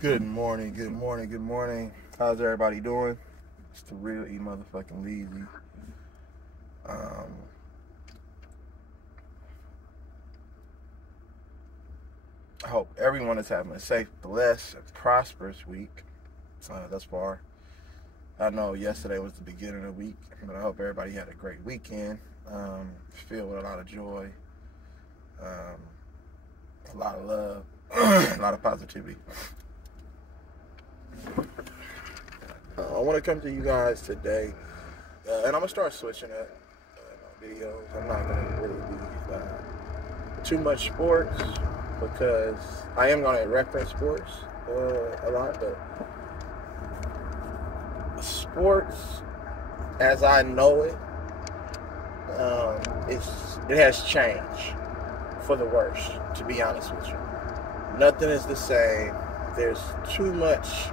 Good morning, good morning, good morning. How's everybody doing? It's the real E-Leezy. I hope everyone is having a safe, blessed, and prosperous week thus far. I know yesterday was the beginning of the week, but I hope everybody had a great weekend, filled with a lot of joy, a lot of love, a lot of positivity. I want to come to you guys today, and I'm going to start switching up my videos. I'm not going to really be too much sports because I am going to reference sports a lot, but sports, as I know it, it has changed for the worse, to be honest with you. Nothing is the same. There's too much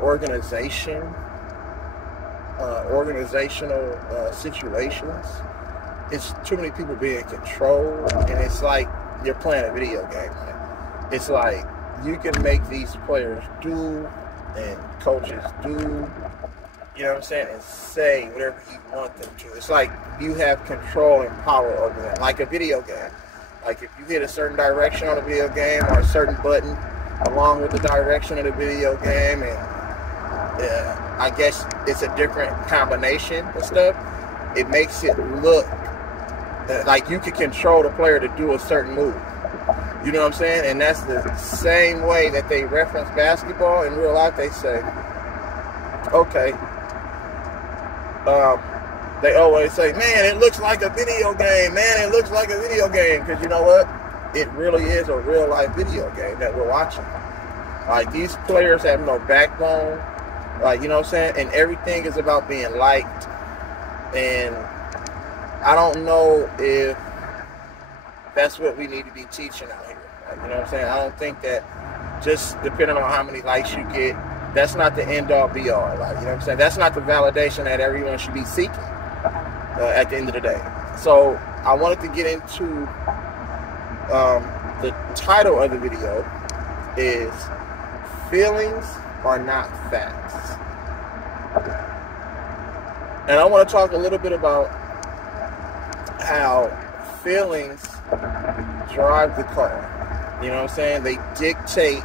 organizational situations. It's too many people being controlled, and it's like you're playing a video game. It's like you can make these players do and coaches do, you know what I'm saying, and say whatever you want them to. It's like you have control and power over them, like a video game. Like if you hit a certain direction on a video game or a certain button along with the direction of the video game, and I guess it's a different combination of stuff, it makes it look like you can control the player to do a certain move. You know what I'm saying? And that's the same way that they reference basketball in real life. They say, okay, they always say, man, it looks like a video game. Man, it looks like a video game. Because you know what? It really is a real life video game that we're watching. Like, these players have no backbone. Like, you know what I'm saying? And everything is about being liked. And I don't know if that's what we need to be teaching out here. Like, you know what I'm saying? I don't think that just depending on how many likes you get, that's not the end all be all. Like, you know what I'm saying? That's not the validation that everyone should be seeking at the end of the day. So I wanted to get into the title of the video is Feelings Are Not Facts. And I want to talk a little bit about how feelings drive the car. You know what I'm saying? They dictate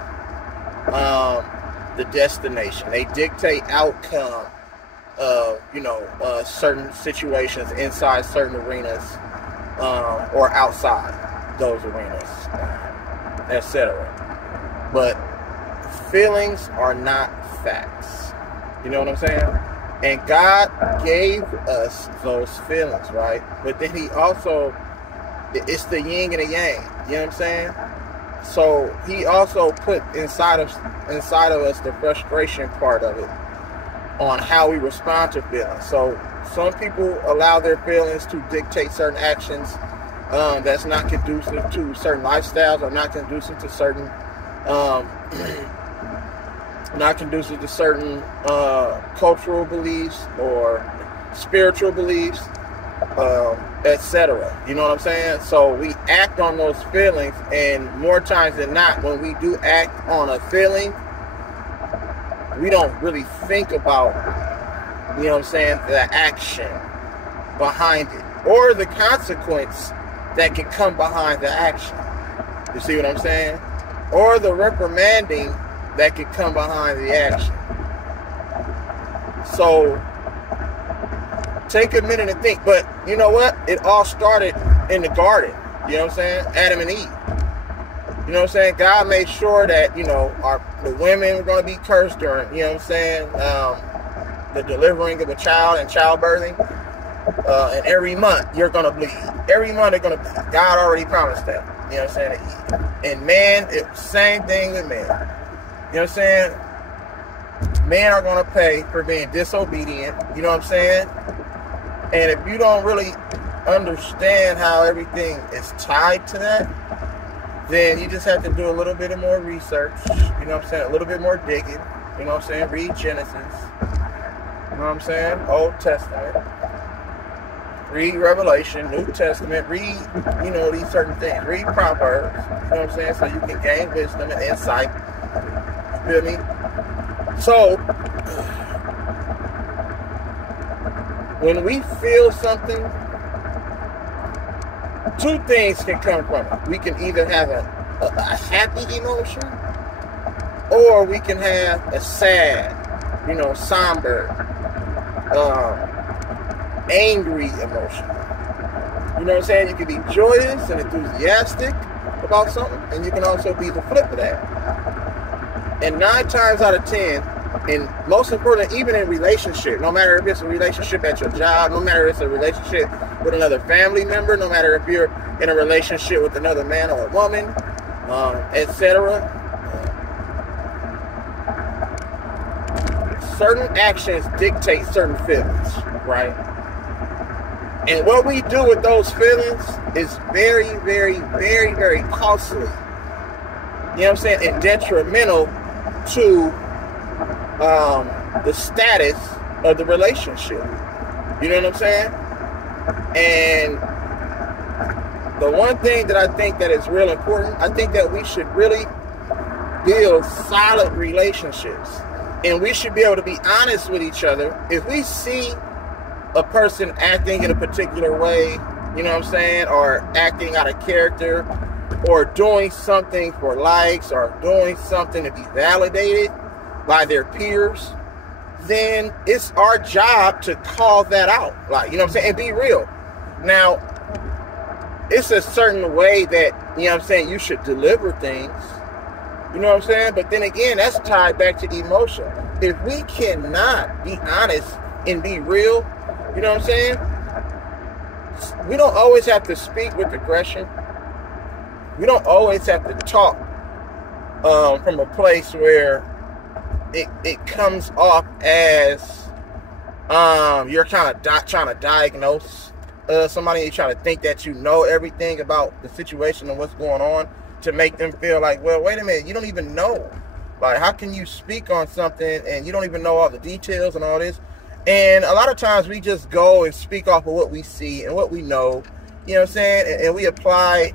the destination. They dictate outcome of, certain situations inside certain arenas or outside those arenas, etc. But feelings are not facts. You know what I'm saying? And God gave us those feelings, right? But then He also, it's the yin and the yang. You know what I'm saying? So He also put inside of us the frustration part of it on how we respond to feelings. So some people allow their feelings to dictate certain actions that's not conducive to certain lifestyles, or not conducive to certain cultural beliefs or spiritual beliefs, etc. You know what I'm saying? So we act on those feelings, and more times than not, when we do act on a feeling, we don't really think about, you know what I'm saying, the action behind it, or the consequence that can come behind the action. You see what I'm saying? Or the reprimanding that could come behind the action. So take a minute and think. But you know what? It all started in the garden. You know what I'm saying? Adam and Eve. You know what I'm saying? God made sure that, the women were going to be cursed during, you know what I'm saying, the delivering of a child and childbirthing. And every month you're going to bleed. Every month they're going to bleed. God already promised that. You know what I'm saying? To Eve. And man, it's the same thing with men. You know what I'm saying? Men are going to pay for being disobedient. You know what I'm saying? And if you don't really understand how everything is tied to that, then you just have to do a little bit of more research. You know what I'm saying? A little bit more digging. You know what I'm saying? Read Genesis. You know what I'm saying? Old Testament. Read Revelation, New Testament. Read, these certain things. Read Proverbs. You know what I'm saying? So you can gain wisdom and insight feel me? So, when we feel something, two things can come from it. We can either have a happy emotion, or we can have a sad, somber, angry emotion. You know what I'm saying? You can be joyous and enthusiastic about something, and you can also be the flip of that. And 9 times out of 10, and most important, even in relationship, no matter if it's a relationship at your job, no matter if it's a relationship with another family member, no matter if you're in a relationship with another man or a woman, etc., certain actions dictate certain feelings, right? And what we do with those feelings is very, very, very, very costly. You know what I'm saying? And detrimental to the status of the relationship. You know what I'm saying? And the one thing that I think that is real important, I think that we should really build solid relationships. And we should be able to be honest with each other. If we see a person acting in a particular way, you know what I'm saying, or acting out of character, or doing something for likes, or doing something to be validated by their peers, then it's our job to call that out. Like, you know what I'm saying, and be real. Now, it's a certain way that, you know what I'm saying, you should deliver things. You know what I'm saying? But then again, that's tied back to emotion. If we cannot be honest and be real, you know what I'm saying? We don't always have to speak with aggression. We don't always have to talk from a place where it comes off as you're kind of trying to diagnose somebody. You're trying to think that you know everything about the situation and what's going on, to make them feel like, well, wait a minute, you don't even know. Like, how can you speak on something and you don't even know all the details and all this? And a lot of times we just go and speak off of what we see and what we know, you know what I'm saying? And we apply,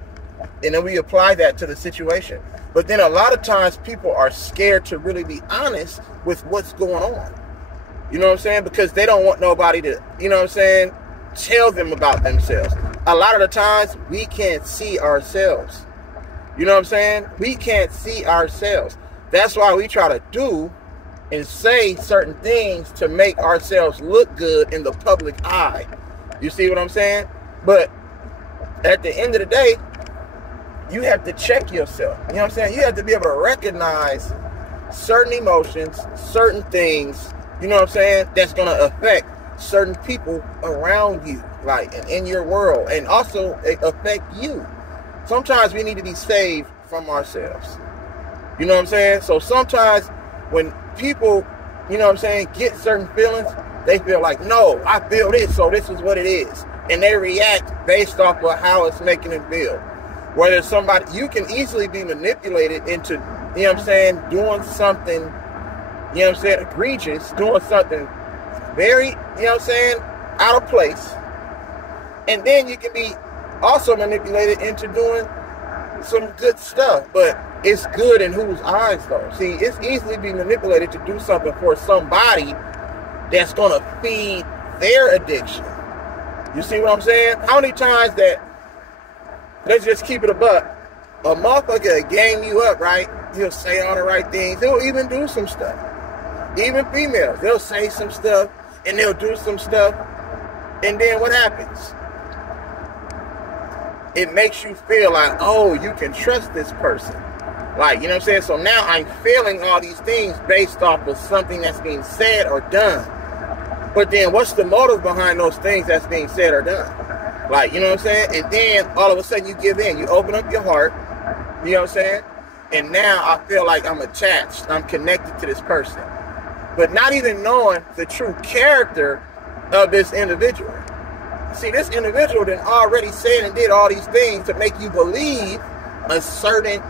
and then we apply that to the situation. But then a lot of times people are scared to really be honest with what's going on. You know what I'm saying? Because they don't want nobody to, you know what I'm saying, tell them about themselves. A lot of the times we can't see ourselves. You know what I'm saying? We can't see ourselves. That's why we try to do and say certain things to make ourselves look good in the public eye. You see what I'm saying? But at the end of the day, you have to check yourself. You know what I'm saying? You have to be able to recognize certain emotions, certain things, you know what I'm saying, that's going to affect certain people around you, like, in your world, and also affect you. Sometimes we need to be saved from ourselves. You know what I'm saying? So sometimes when people, you know what I'm saying, get certain feelings, they feel like, no, I feel this, so this is what it is. And they react based off of how it's making them feel. Whether somebody, you can easily be manipulated into, you know what I'm saying, doing something, you know what I'm saying, egregious, doing something very, you know what I'm saying, out of place. And then you can be also manipulated into doing some good stuff. But it's good in whose eyes, though? See, it's easily be manipulated to do something for somebody that's going to feed their addiction. You see what I'm saying? How many times that, let's just keep it a buck, a motherfucker will game you up, right? He'll say all the right things. He'll even do some stuff. Even females, they'll say some stuff and they'll do some stuff. And then what happens? It makes you feel like, oh, you can trust this person. Like, you know what I'm saying? So now I'm feeling all these things based off of something that's being said or done. But then what's the motive behind those things that's being said or done? Like, you know what I'm saying? And then all of a sudden you give in. You open up your heart. You know what I'm saying? And now I feel like I'm attached. I'm connected to this person. But not even knowing the true character of this individual. See, this individual then already said and did all these things to make you believe a certain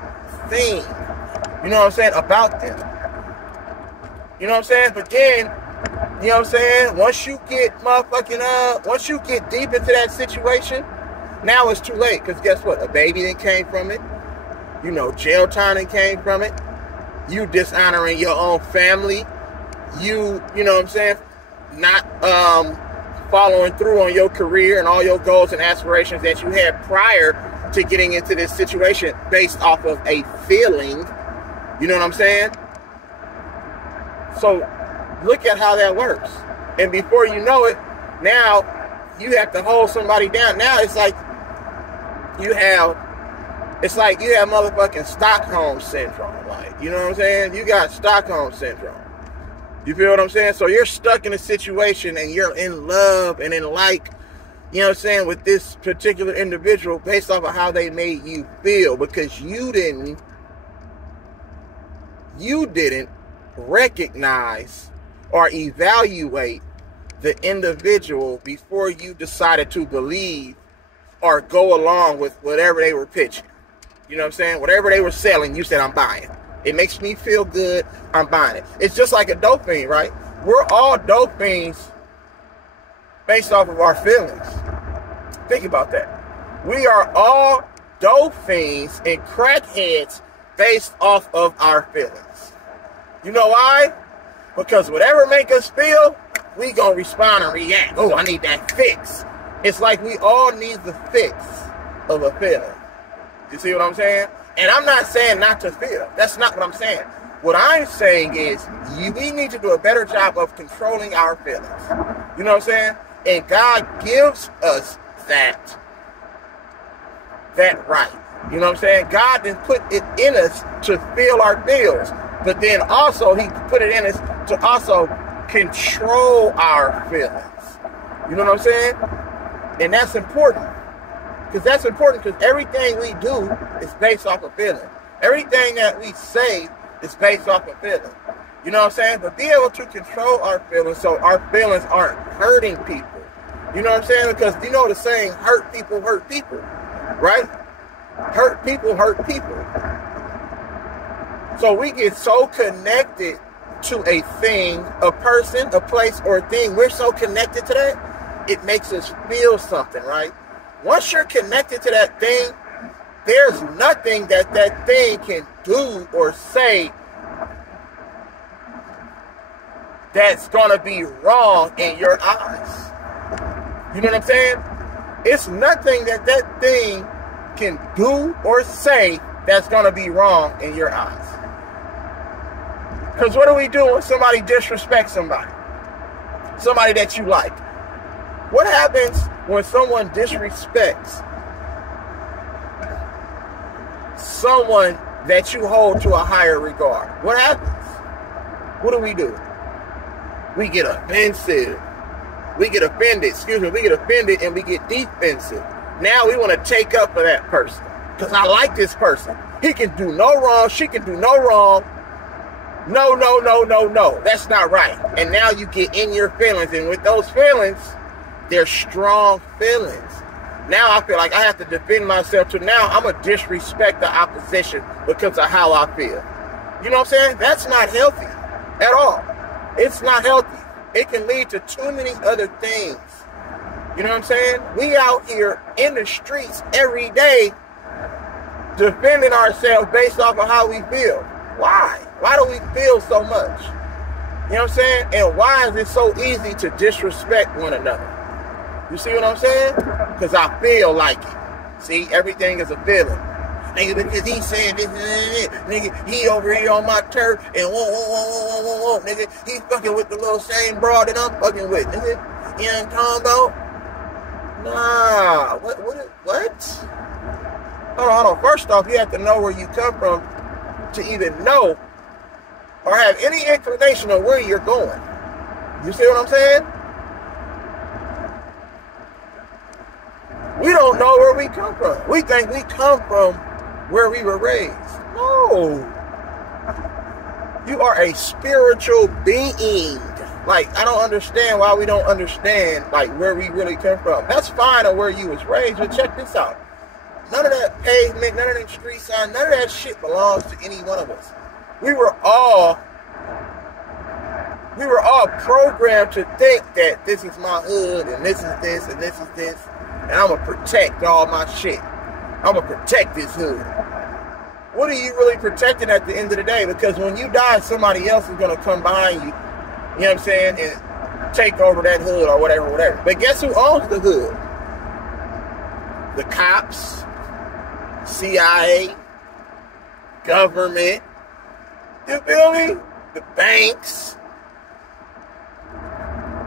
thing. You know what I'm saying? About them. You know what I'm saying? But then, you know what I'm saying? Once you get once you get deep into that situation, now it's too late. Because guess what? A baby that came from it. You know, jail time that came from it. you dishonoring your own family, you know what I'm saying, not following through on your career and all your goals and aspirations that you had prior to getting into this situation based off of a feeling. You know what I'm saying? So look at how that works. And before you know it, now you have to hold somebody down. Now it's like you have motherfucking Stockholm syndrome. Like, you know what I'm saying? You got Stockholm syndrome. You feel what I'm saying? So you're stuck in a situation and you're in love and in like, you know what I'm saying, with this particular individual based off of how they made you feel, because you didn't recognize or evaluate the individual before you decided to believe or go along with whatever they were pitching. You know what I'm saying? Whatever they were selling, you said, I'm buying. It makes me feel good, I'm buying it. It's just like a dope fiend, right? We're all dope fiends based off of our feelings. Think about that. We are all dope fiends and crackheads based off of our feelings. You know why? Because whatever make us feel, we gonna respond and react. Oh, I need that fix. It's like we all need the fix of a feeling. You see what I'm saying? And I'm not saying not to feel. That's not what I'm saying. What I'm saying is we need to do a better job of controlling our feelings. You know what I'm saying? And God gives us that right. You know what I'm saying? God didn't put it in us to feel our feels. But then also he put it in us to also control our feelings. You know what I'm saying? And that's important. Because that's important, because everything we do is based off of feeling. Everything that we say is based off of feeling. You know what I'm saying? But be able to control our feelings so our feelings aren't hurting people. You know what I'm saying? Because you know the saying, hurt people, right? Hurt people, hurt people. So we get so connected to a thing, a person, a place, or a thing. We're so connected to that, it makes us feel something, right? Once you're connected to that thing, there's nothing that that thing can do or say that's going to be wrong in your eyes. You know what I'm saying? It's nothing that that thing can do or say that's going to be wrong in your eyes. Because what do we do when somebody disrespects somebody? Somebody that you like. What happens when someone disrespects someone that you hold to a higher regard? What happens? What do? We get offensive. We get offended, we get offended and we get defensive. Now we want to take up for that person. Because I like this person. He can do no wrong, she can do no wrong. No. That's not right. And now you get in your feelings. And with those feelings, they're strong feelings. Now I feel like I have to defend myself to now I'm going to disrespect the opposition because of how I feel. You know what I'm saying? That's not healthy at all. It's not healthy. It can lead to too many other things. You know what I'm saying? We out here in the streets every day defending ourselves based off of how we feel. Why? Why do we feel so much? You know what I'm saying? And why is it so easy to disrespect one another? You see what I'm saying? Because I feel like it. See, everything is a feeling. Nigga, because he saying this, nigga, he over here on my turf, and whoa, nigga, he fucking with the little same broad that I'm fucking with, nigga. You know what I'm talking about? Nah, what? Hold on. First off, you have to know where you come from to even know or have any inclination of where you're going. You see what I'm saying? We don't know where we come from. We think we come from where we were raised. No. You are a spiritual being. Like, I don't understand why we don't understand, like, where we really come from. That's fine on where you was raised, but check this out. None of that pavement, none of that street sign, none of that shit belongs to any one of us. We were all programmed to think that this is my hood, and this is this, and this is this, and I'm going to protect all my shit. I'm going to protect this hood. what are you really protecting at the end of the day? Because when you die, somebody else is going to come behind you, you know what I'm saying, and take over that hood or whatever. But guess who owns the hood? The cops, CIA, government, you feel me? The banks.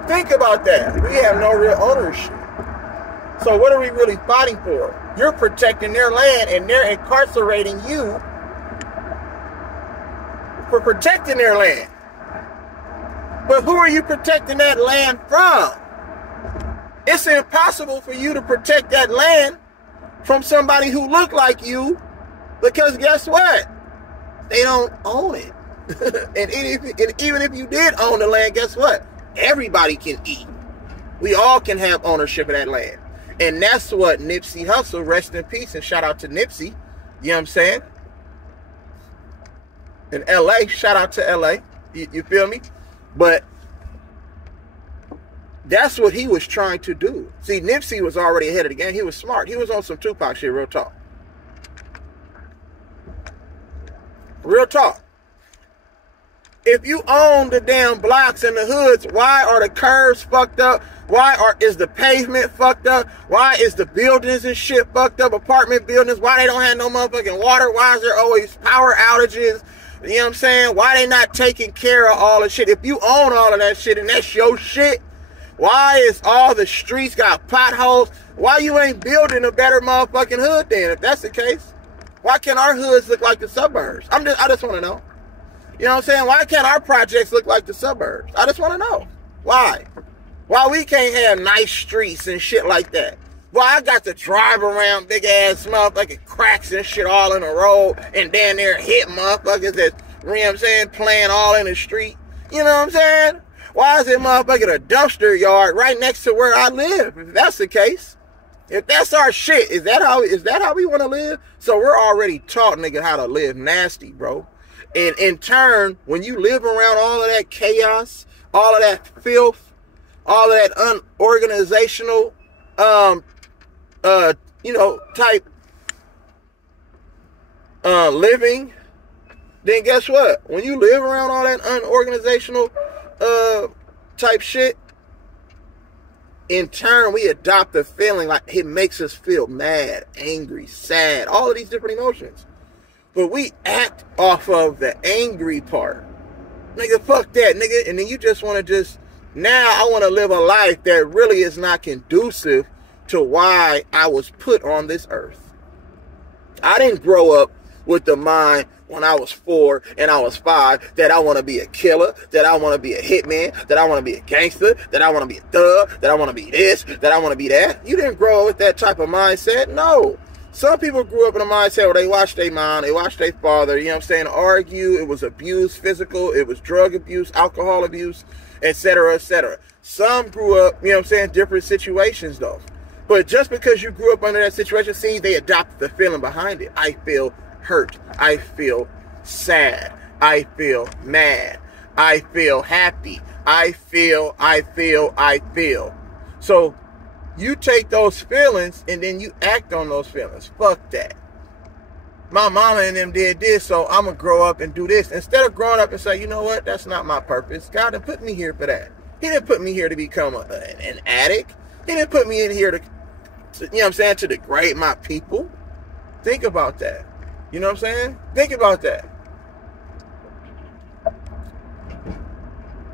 Think about that. We have no real ownership. So what are we really fighting for? You're protecting their land and they're incarcerating you for protecting their land. But who are you protecting that land from? It's impossible for you to protect that land from somebody who look like you, because guess what? They don't own it. And even if you did own the land, guess what? Everybody can eat. We all can have ownership of that land. And that's what Nipsey Hussle, rest in peace, and shout out to Nipsey, you know what I'm saying? In LA, shout out to LA, you feel me? But that's what he was trying to do. See, Nipsey was already ahead of the game. He was smart. He was on some Tupac shit, real talk. Real talk. If you own the damn blocks and the hoods, why are the curves fucked up? Is the pavement fucked up? Why is the buildings and shit fucked up? Apartment buildings, why they don't have no motherfucking water? Why is there always power outages? You know what I'm saying? Why they not taking care of all the shit? If you own all of that shit and that's your shit, why is all the streets got potholes? Why you ain't building a better motherfucking hood then, if that's the case? Why can't our hoods look like the suburbs? I just want to know. You know what I'm saying? Why can't our projects look like the suburbs? I just want to know. Why? Why we can't have nice streets and shit like that? Why I got to drive around big ass motherfucking cracks and shit all in the road, and then there hit motherfuckers that, you know what I'm saying, playing all in the street? You know what I'm saying? Why is it motherfucking a dumpster yard right next to where I live? If that's the case. If that's our shit, is that how we want to live? So we're already taught nigga how to live nasty, bro. And in turn, when you live around all of that chaos, all of that filth, all of that unorganizational, type living, then guess what? When you live around all that unorganizational type shit, in turn, we adopt a feeling like it makes us feel mad, angry, sad, all of these different emotions. But we act off of the angry part. Nigga, fuck that, nigga. And then you just want to now I want to live a life that really is not conducive to why I was put on this earth. I didn't grow up with the mind when I was 4 and I was 5 that I want to be a killer, that I want to be a hitman, that I want to be a gangster, that I want to be a thug, that I want to be this, that I want to be that. You didn't grow up with that type of mindset. No. Some people grew up in a mindset where they watched their mom, they watched their father, you know what I'm saying, argue. It was abuse, physical, it was drug abuse, alcohol abuse, etc., etc. Some grew up, you know what I'm saying, different situations though. But just because you grew up under that situation, see, they adopted the feeling behind it. I feel hurt. I feel sad. I feel mad. I feel happy. I feel. So you take those feelings and then you act on those feelings. Fuck that. My mama and them did this, so I'm going to grow up and do this. Instead of growing up and say, you know what, that's not my purpose. God didn't put me here for that. He didn't put me here to become an addict. He didn't put me in here to, you know what I'm saying, to degrade my people. Think about that. You know what I'm saying? Think about that.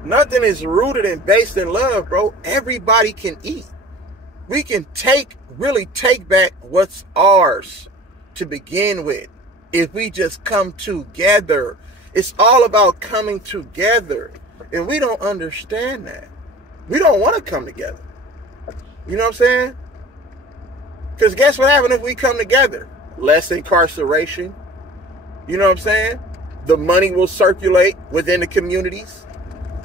Nothing is rooted and based in love, bro. Everybody can eat. We can really take back what's ours to begin with if we just come together. It's all about coming together. And we don't understand that. We don't want to come together. You know what I'm saying? Because guess what happens if we come together? Less incarceration. You know what I'm saying? The money will circulate within the communities.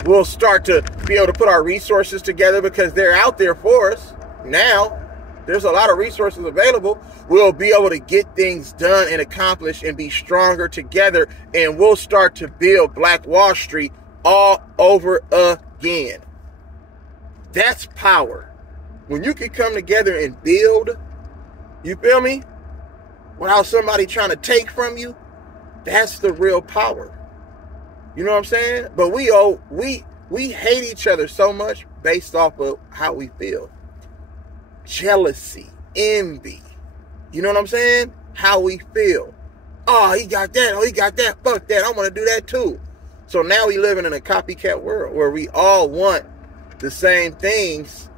We'll start to be able to put our resources together because they're out there for us. Now, there's a lot of resources available. We'll be able to get things done and accomplished and be stronger together. And we'll start to build Black Wall Street all over again. That's power. When you can come together and build, you feel me? Without somebody trying to take from you, That's the real power. You know what I'm saying? But we hate each other so much based off of how we feel. Jealousy, envy. You know what I'm saying? How we feel. Oh, he got that. Oh, he got that. Fuck that. I want to do that too. So now we living in a copycat world where we all want the same things.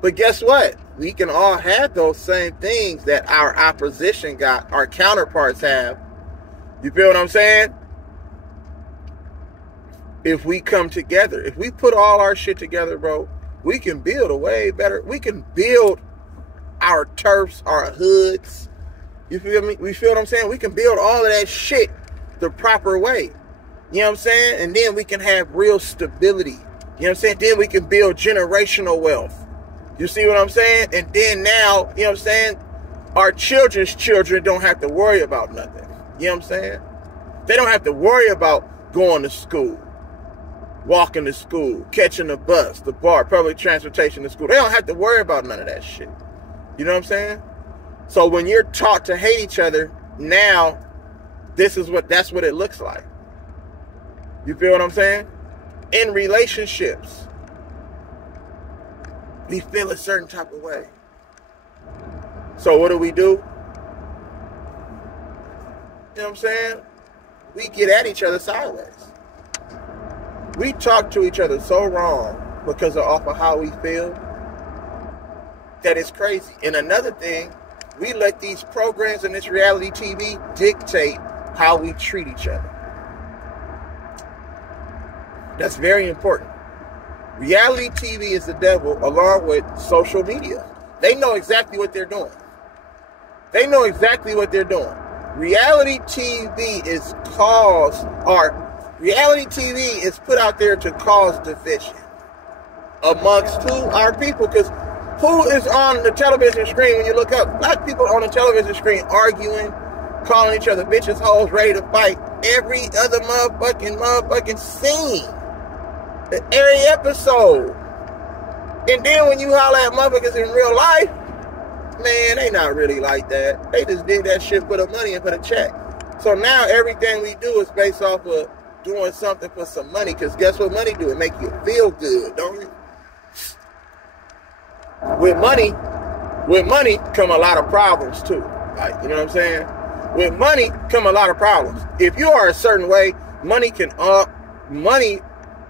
But guess what? We can all have those same things that our opposition got, our counterparts have. You feel what I'm saying? If we come together, if we put all our shit together, bro, we can build a way better. We can build our turfs, our hoods. You feel me? We feel what I'm saying? We can build all of that shit the proper way. You know what I'm saying? And then we can have real stability. You know what I'm saying? Then we can build generational wealth. You see what I'm saying? And then now, you know what I'm saying? Our children's children don't have to worry about nothing. You know what I'm saying? They don't have to worry about going to school, walking to school, catching the bus, the bar, public transportation to school. They don't have to worry about none of that shit. You know what I'm saying? So when you're taught to hate each other, now that's what it looks like. You feel what I'm saying? In relationships, we feel a certain type of way. So what do? You know what I'm saying? We get at each other sideways. We talk to each other so wrong because of how we feel that it's crazy. And another thing, we let these programs and this reality TV dictate how we treat each other. That's very important. Reality TV is the devil along with social media. They know exactly what they're doing. They know exactly what they're doing. Reality TV is put out there to cause division amongst our people. Because who is on the television screen when you look up? Black people on the television screen arguing, calling each other bitches, hoes, ready to fight every other motherfucking scene. Every episode. And then when you holler at motherfuckers in real life, man, they not really like that. They just did that shit for the money and for the check. So now everything we do is based off of doing something for some money. Because guess what money do? It make you feel good, don't it? With money come a lot of problems too. Like, you know what I'm saying? With money come a lot of problems. If you are a certain way, money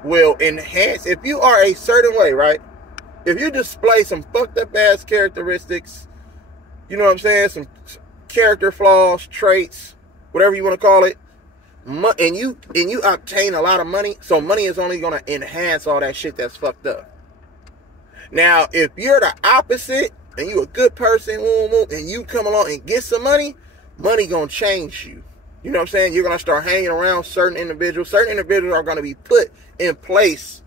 will enhance. If you are a certain way, right? If you display some fucked up ass characteristics, you know what I'm saying? Some character flaws, traits, whatever you want to call it, and you obtain a lot of money, so money is only going to enhance all that shit that's fucked up. Now, if you're the opposite and you a good person, and you come along and get some money going to change you. You know what I'm saying? You're going to start hanging around certain individuals. Certain individuals are going to be put in place,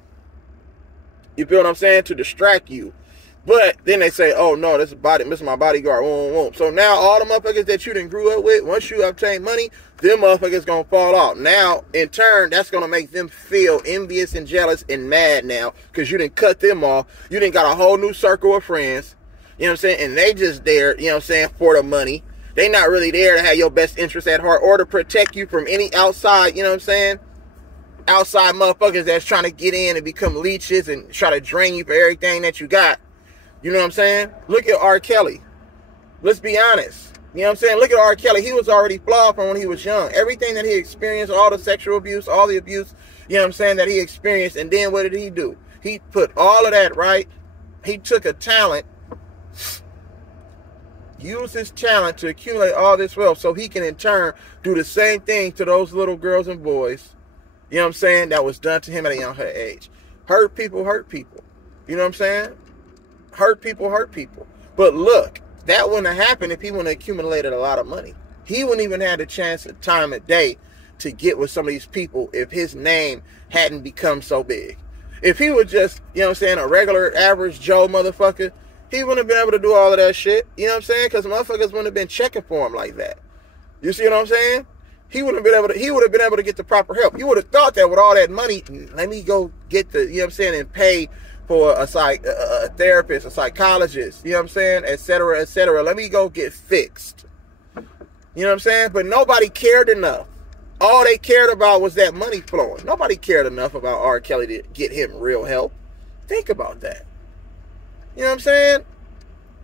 you feel what I'm saying, to distract you. But then they say, oh no, this is my bodyguard. So now all the motherfuckers that you done grew up with, once you obtain money, them motherfuckers going to fall off. Now, in turn, that's going to make them feel envious and jealous and mad now because you didn't cut them off. You didn't got a whole new circle of friends. You know what I'm saying? And they just there, you know what I'm saying, for the money. They not really there to have your best interest at heart or to protect you from any outside, you know what I'm saying, outside motherfuckers that's trying to get in and become leeches and try to drain you for everything that you got. You know what I'm saying? Look at R. Kelly. Let's be honest. You know what I'm saying? Look at R. Kelly. He was already flawed from when he was young. Everything that he experienced, all the sexual abuse, all the abuse, you know what I'm saying, that he experienced. And then what did he do? He put all of that, right? He took a talent, used his talent to accumulate all this wealth so he can in turn do the same thing to those little girls and boys, you know what I'm saying, that was done to him at a young age. Hurt people. You know what I'm saying? Hurt people. But look, that wouldn't have happened if he wouldn't have accumulated a lot of money. He wouldn't even have the chance of time of day to get with some of these people if his name hadn't become so big. If he was just, you know what I'm saying, a regular average Joe motherfucker, he wouldn't have been able to do all of that shit. You know what I'm saying? Because motherfuckers wouldn't have been checking for him like that. You see what I'm saying? He would have been able to get the proper help. You would have thought that with all that money, let me go get the, you know what I'm saying, and pay for a therapist, a psychologist, you know what I'm saying, et cetera, et cetera. Let me go get fixed. You know what I'm saying? But nobody cared enough All they cared about was that money flowing. Nobody cared enough about R. Kelly to get him real help. Think about that. You know what I'm saying?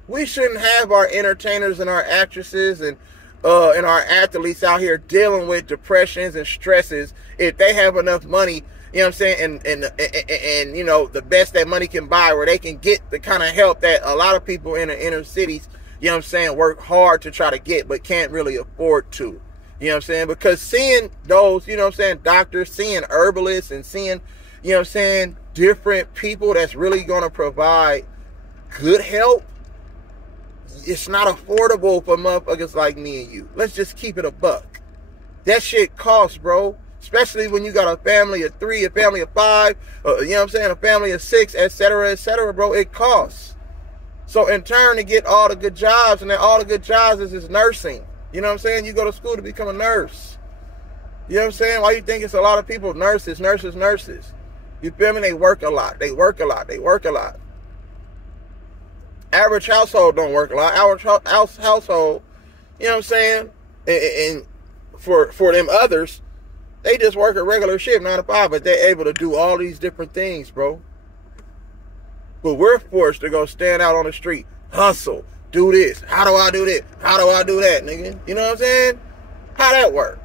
We shouldn't have our entertainers and our actresses and our athletes out here dealing with depressions and stresses if they have enough money, you know what I'm saying, and you know, the best that money can buy, where they can get the kind of help that a lot of people in the inner cities, you know what I'm saying, work hard to try to get but can't really afford to. You know what I'm saying? Because seeing those, you know what I'm saying, doctors, seeing herbalists and seeing, you know what I'm saying, different people that's really going to provide good help, it's not affordable for motherfuckers like me and you. Let's just keep it a buck. That shit costs, bro. Especially when you got a family of 3, a family of 5, you know what I'm saying, a family of 6, etc., bro. It costs. So in turn, to get all the good jobs, and then all the good jobs is nursing. You know what I'm saying? You go to school to become a nurse. You know what I'm saying? Why you think it's a lot of people, nurses. You feel me? They work a lot. Average household don't work a lot. Average household, you know what I'm saying? And for them others, they just work a regular shift, 9 to 5, but they're able to do all these different things, bro. But we're forced to go stand out on the street, hustle, do this. How do I do this? How do I do that, nigga? You know what I'm saying? How that work?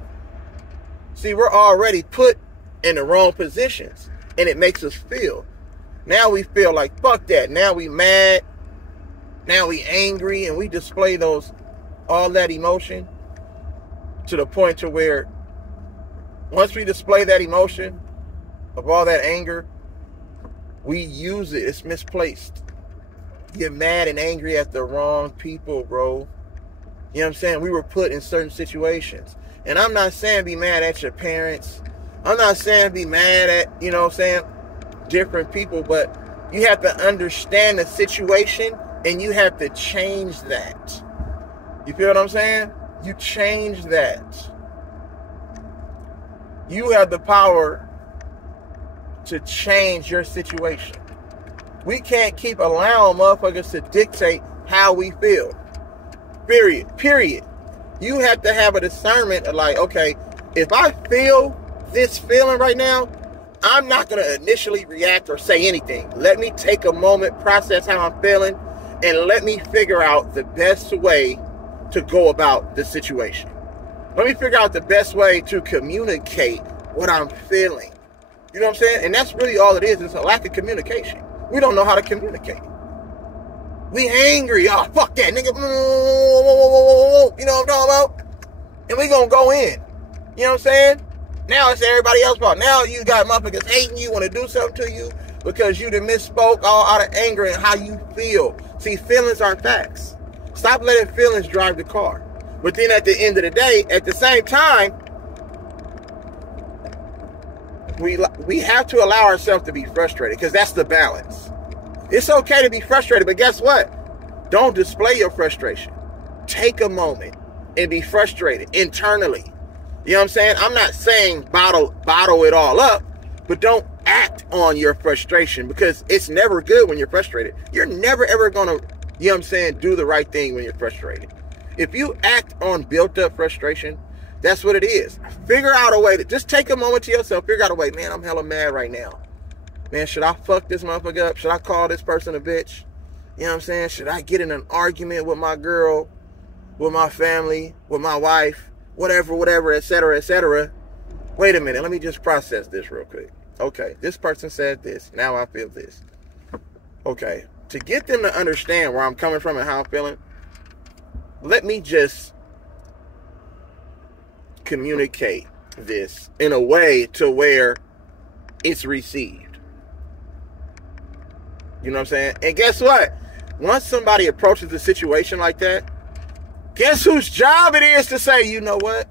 See, we're already put in the wrong positions, and it makes us feel. Now we feel like, fuck that. Now we mad. Now we angry, and we display all that emotion to the point to where once we display that emotion of all that anger, we use it. It's misplaced. Get mad and angry at the wrong people, bro. You know what I'm saying? We were put in certain situations. And I'm not saying be mad at your parents. I'm not saying be mad at, you know what I'm saying, different people. But you have to understand the situation, and you have to change that. You feel what I'm saying? You change that. You have the power to change your situation. We can't keep allowing motherfuckers to dictate how we feel. Period. You have to have a discernment of like, okay, if I feel this feeling right now, I'm not going to initially react or say anything. Let me take a moment, process how I'm feeling, and let me figure out the best way to go about the situation. Let me figure out the best way to communicate what I'm feeling. You know what I'm saying? And that's really all it is. It's a lack of communication. We don't know how to communicate. We angry. Oh, fuck that, nigga. You know what I'm talking about? And we gonna go in. You know what I'm saying? Now it's everybody else's fault. Now you got motherfuckers hating you, want to do something to you because you done misspoke all out of anger and how you feel. See, feelings are facts. Stop letting feelings drive the car. But then at the end of the day, at the same time, we have to allow ourselves to be frustrated, because that's the balance. It's okay to be frustrated, but guess what? Don't display your frustration. Take a moment and be frustrated internally. You know what I'm saying? I'm not saying bottle it all up, but don't act on your frustration, because it's never good when you're frustrated. You're never ever going to, you know what I'm saying, do the right thing when you're frustrated. If you act on built up frustration, that's what it is. Figure out a way to just take a moment to yourself. Figure out a way. Man, I'm hella mad right now. Man, should I fuck this motherfucker up? Should I call this person a bitch? You know what I'm saying? Should I get in an argument with my girl, with my family, with my wife, whatever, etc., etc.? Wait a minute. Let me just process this real quick. Okay, this person said this. Now I feel this. Okay, to get them to understand where I'm coming from and how I'm feeling, let me just communicate this in a way to where it's received. You know what I'm saying? And guess what? Once somebody approaches a situation like that, guess whose job it is to say, you know what?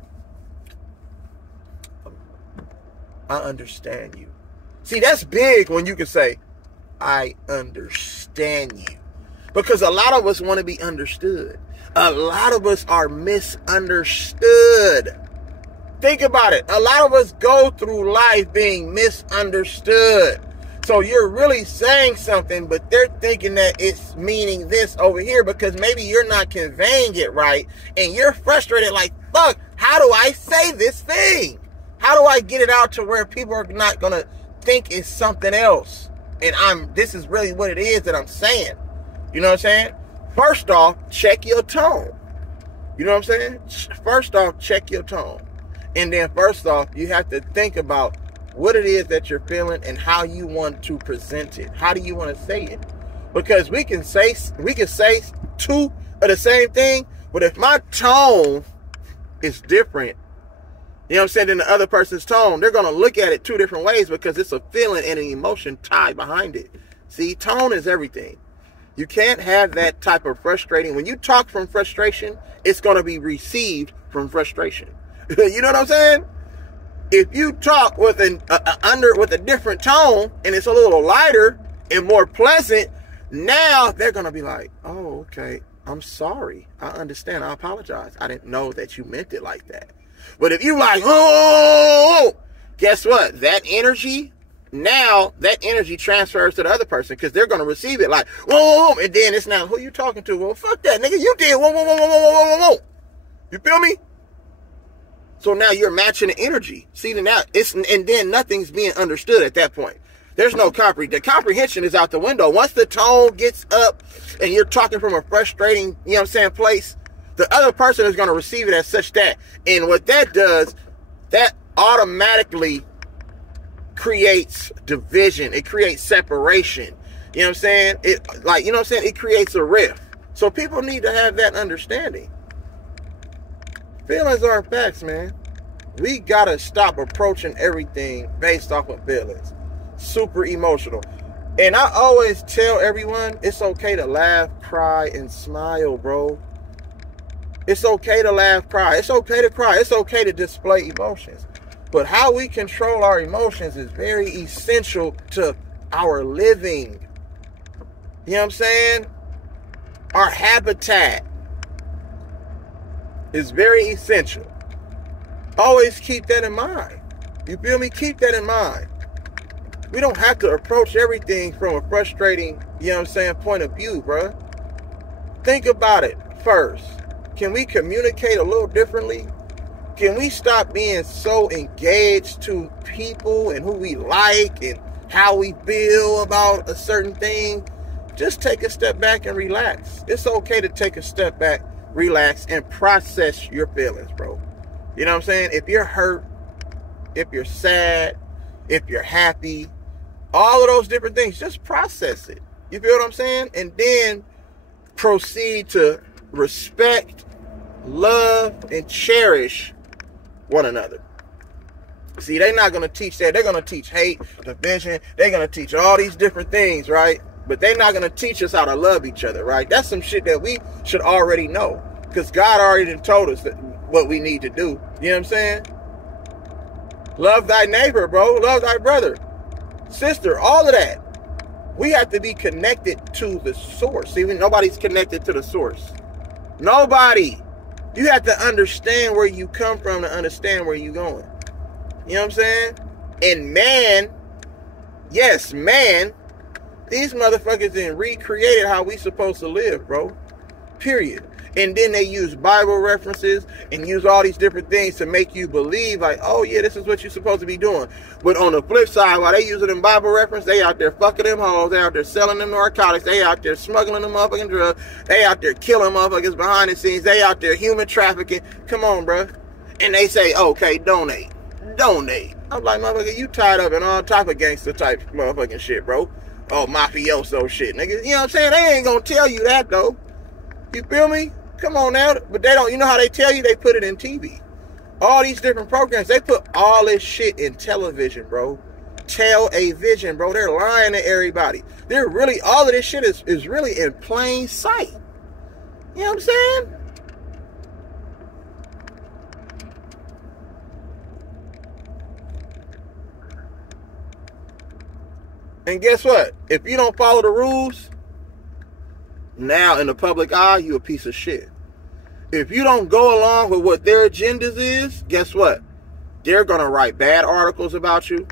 I understand you. See, that's big when you can say, I understand you. Because a lot of us want to be understood. A lot of us are misunderstood. Think about it. A lot of us go through life being misunderstood. So you're really saying something, but they're thinking that it's meaning this over here, because maybe you're not conveying it right, and you're frustrated like, fuck, how do I say this thing? How do I get it out to where people are not going to think it's something else? And this is really what it is that I'm saying. You know what I'm saying? First off, check your tone. You know what I'm saying? First off, check your tone. And then first off, you have to think about what it is that you're feeling and how you want to present it. How do you want to say it? Because we can say two of the same thing, but if my tone is different, you know what I'm saying, than the other person's tone, they're going to look at it two different ways because it's a feeling and an emotion tied behind it. See, tone is everything. You can't have that type of frustrating. When you talk from frustration, it's going to be received from frustration. You know what I'm saying? If you talk with a different tone and it's a little lighter and more pleasant, now they're going to be like, oh, okay, I'm sorry. I understand. I apologize. I didn't know that you meant it like that. But if you like, oh, guess what? That energy transfers to the other person because they're going to receive it like, whoa, and then it's now, who you talking to? Well, fuck that, nigga. You did, whoa. You feel me? So now you're matching the energy. See, now and then nothing's being understood at that point. There's no the comprehension is out the window. Once the tone gets up and you're talking from a frustrating, you know what I'm saying, place, the other person is going to receive it as such that. And what that does, that automatically creates division. It creates separation. You know what I'm saying? It creates a rift. So people need to have that understanding. Feelings aren't facts, man. We gotta stop approaching everything based off of feelings. Super emotional. And I always tell everyone, it's okay to laugh, cry, and smile, bro. It's okay to laugh, cry. It's okay to cry. It's okay to display emotions. But how we control our emotions is very essential to our living. You know what I'm saying? Our habitat is very essential. Always keep that in mind. You feel me? Keep that in mind. We don't have to approach everything from a frustrating, you know what I'm saying, point of view, bro. Think about it first. Can we communicate a little differently? Can we stop being so engaged to people and who we like and how we feel about a certain thing? Just take a step back and relax. It's okay to take a step back, relax, and process your feelings, bro. You know what I'm saying? If you're hurt, if you're sad, if you're happy, all of those different things, just process it. You feel what I'm saying? And then proceed to respect, love, and cherish one another. See, they're not going to teach that. They're going to teach hate, division. They're going to teach all these different things, right? But they're not going to teach us how to love each other, right? That's some shit that we should already know. Because God already told us what we need to do. You know what I'm saying? Love thy neighbor, bro. Love thy brother, sister, all of that. We have to be connected to the source. See, nobody's connected to the source. Nobody. You have to understand where you come from to understand where you're going. You know what I'm saying? And man, yes, man, these motherfuckers then recreated how we supposed to live, bro. Period. And then they use Bible references and use all these different things to make you believe like, oh yeah, this is what you're supposed to be doing. But on the flip side, while they using them Bible reference, they out there fucking them hoes, they out there selling them narcotics, they out there smuggling them motherfucking drugs, they out there killing motherfuckers behind the scenes, they out there human trafficking. Come on, bro. And they say, okay, donate. I'm like, motherfucker, you tied up in all type of gangster type motherfucking shit, bro. Oh, mafioso shit, nigga. You know what I'm saying? They ain't gonna tell you that, though. You feel me? Come on now. But they don't, you know how they tell you? They put it in TV. All these different programs, they put all this shit in television, bro. Tell a vision, bro. They're lying to everybody. They're really, all of this shit is really in plain sight. You know what I'm saying? And guess what? If you don't follow the rules, now in the public eye, you a piece of shit. If you don't go along with what their agendas is, guess what? They're going to write bad articles about you.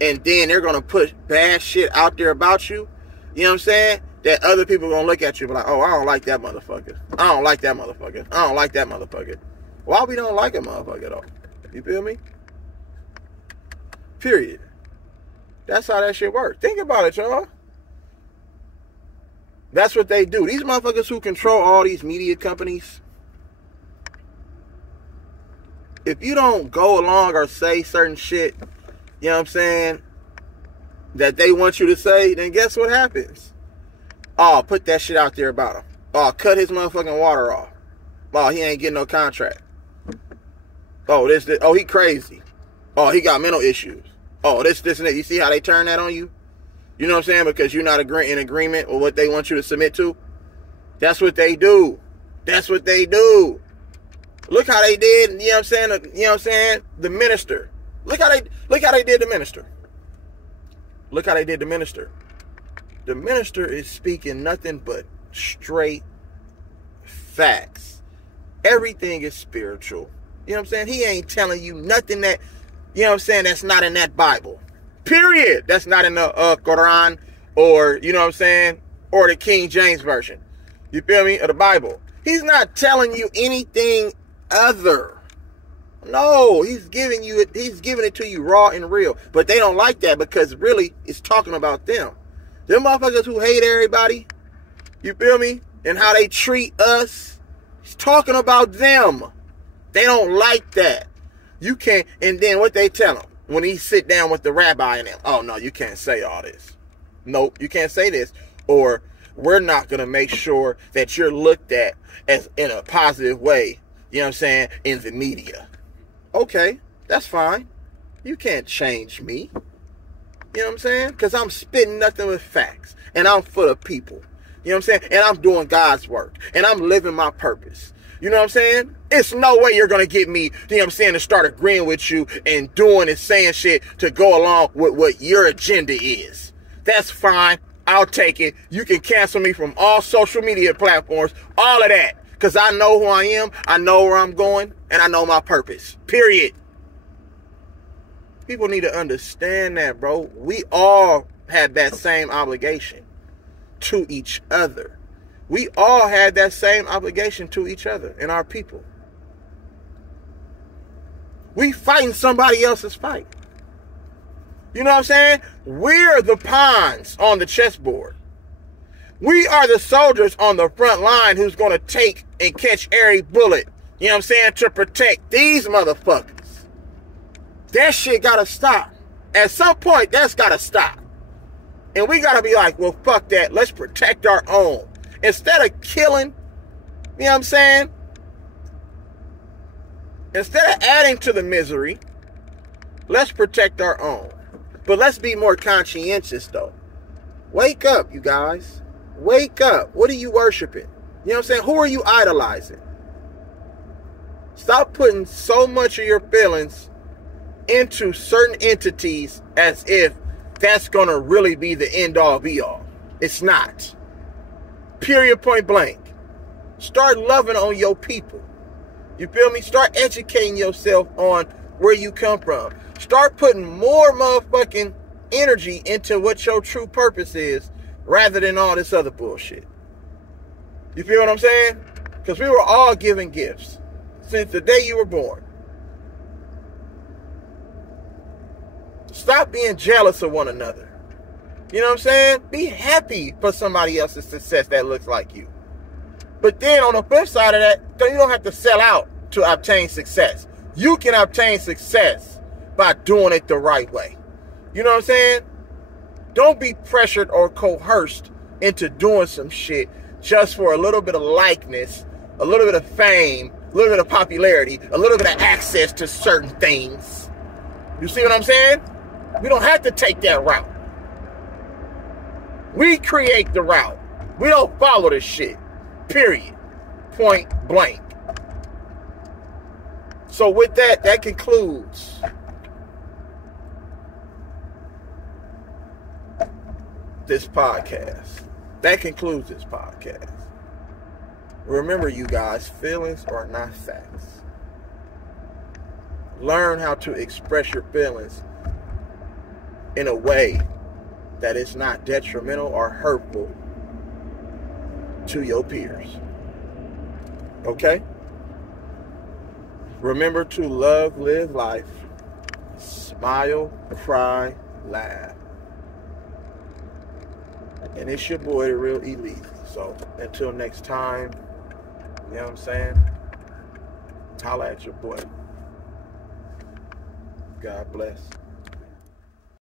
And then they're going to put bad shit out there about you. You know what I'm saying? That other people are going to look at you and be like, oh, I don't like that motherfucker. I don't like that motherfucker. I don't like that motherfucker. Why we don't like a motherfucker, though? You feel me? Period. That's how that shit works. Think about it, y'all. That's what they do. These motherfuckers who control all these media companies, if you don't go along or say certain shit, you know what I'm saying, that they want you to say, then guess what happens? Oh, put that shit out there about him. Oh, cut his motherfucking water off. Oh, he ain't getting no contract. Oh, this. Oh, he crazy. Oh, he got mental issues. Oh, this, and that. You see how they turn that on you? You know what I'm saying? Because you're not in agreement with what they want you to submit to. That's what they do. That's what they do. Look how they did, you know what I'm saying? You know what I'm saying? The minister. Look how they did the minister. Look how they did the minister. The minister is speaking nothing but straight facts. Everything is spiritual. You know what I'm saying? He ain't telling you nothing that, you know what I'm saying, that's not in that Bible. Period. That's not in the Quran, or, you know what I'm saying, or the King James Version. You feel me? Or the Bible. He's not telling you anything other. No, he's giving it to you raw and real. But they don't like that because really it's talking about them. Them motherfuckers who hate everybody, you feel me? And how they treat us, he's talking about them. They don't like that. You can't, and then what they tell him when he sit down with the rabbi and them, oh no, you can't say all this. Nope, you can't say this. Or we're not going to make sure that you're looked at as in a positive way, you know what I'm saying, in the media. Okay, that's fine. You can't change me. You know what I'm saying? Because I'm spitting nothing but facts. And I'm for the people. You know what I'm saying? And I'm doing God's work. And I'm living my purpose. You know what I'm saying? It's no way you're going to get me, you know what I'm saying, to start agreeing with you and doing and saying shit to go along with what your agenda is. That's fine. I'll take it. You can cancel me from all social media platforms. All of that. Because I know who I am. I know where I'm going. And I know my purpose. Period. People need to understand that, bro. We all have that same obligation to each other. We all have that same obligation to each other and our people. We fighting somebody else's fight. You know what I'm saying? We're the pawns on the chessboard. We are the soldiers on the front line who's going to take and catch every bullet, you know what I'm saying, to protect these motherfuckers. That shit gotta stop. At some point, that's gotta stop. And we gotta be like, well, fuck that. Let's protect our own. Instead of killing, you know what I'm saying? Instead of adding to the misery, let's protect our own. But let's be more conscientious, though. Wake up, you guys. Wake up. What are you worshiping? You know what I'm saying? Who are you idolizing? Stop putting so much of your feelings into certain entities as if that's going to really be the end all be all. It's not. Period, point blank. Start loving on your people. You feel me? Start educating yourself on where you come from. Start putting more motherfucking energy into what your true purpose is rather than all this other bullshit. You feel what I'm saying? Because we were all given gifts since the day you were born. Stop being jealous of one another. You know what I'm saying? Be happy for somebody else's success that looks like you. But then on the flip side of that, you don't have to sell out to obtain success. You can obtain success by doing it the right way. You know what I'm saying? Don't be pressured or coerced into doing some shit just for a little bit of likeness, a little bit of fame, a little bit of popularity, a little bit of access to certain things. You see what I'm saying? We don't have to take that route. We create the route. We don't follow this shit. Period. Point blank. So with that, that concludes this podcast. That concludes this podcast. Remember, you guys, feelings are not facts. Learn how to express your feelings in a way that is not detrimental or hurtful to your peers. Okay? Remember to love, live life, Smile, cry, laugh. And it's your boy, the real E-Leezy. So until next time, you know what I'm saying? Holla at your boy. God bless.